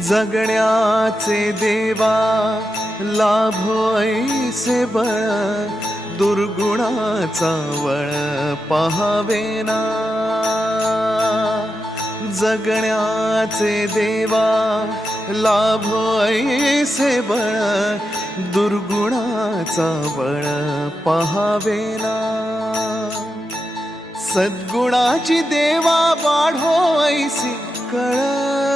जगण्याचे देवा लाभो ऐसे बळ दुर्गुणाचा वळ पहावेना जगण्याचे देवा लाभो ऐसे बळ दुर्गुणाचा वळ पहावेना सद्गुणाची देवा वाढो ऐसी कळ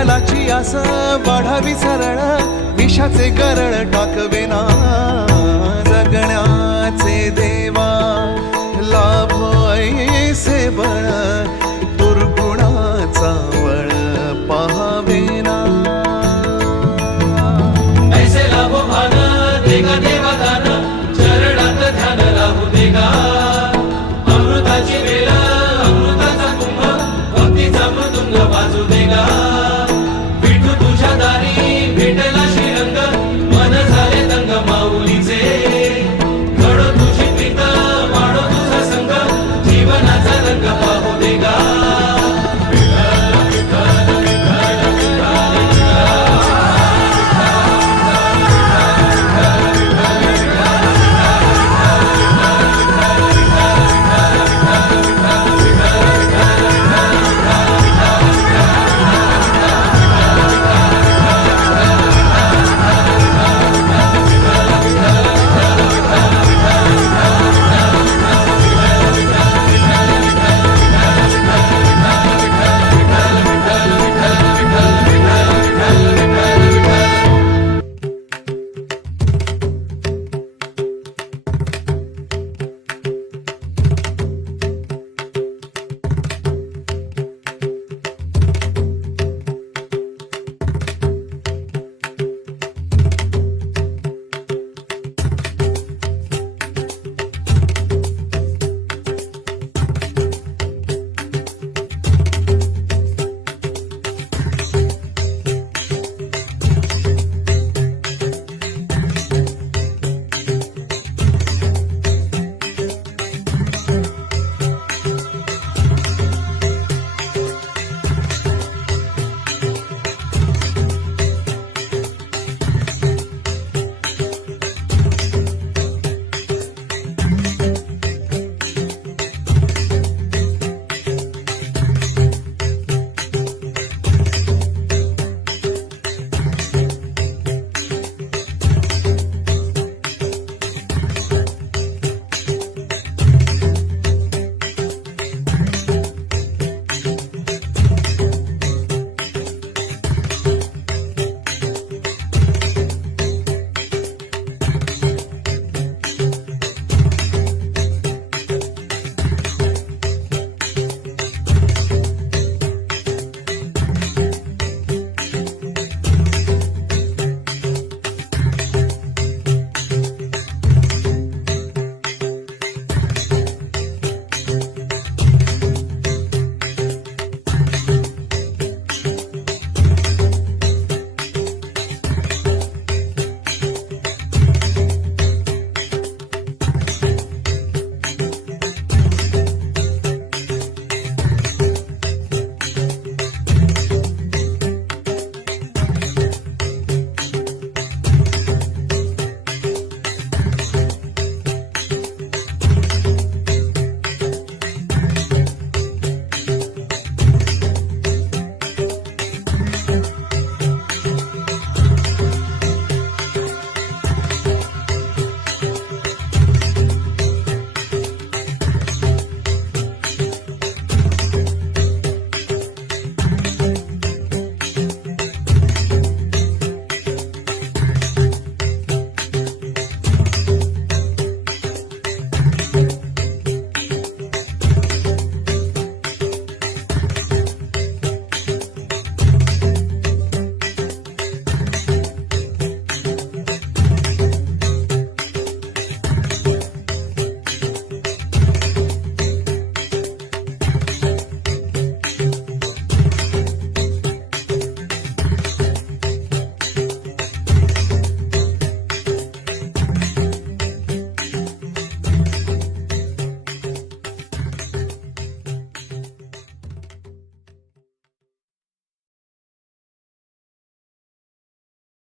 विठ्ठलाची आस वाढावी सरळ विषाचे गरळ टाकवेना जगण्याचे देवा लाभ ऐसे बळ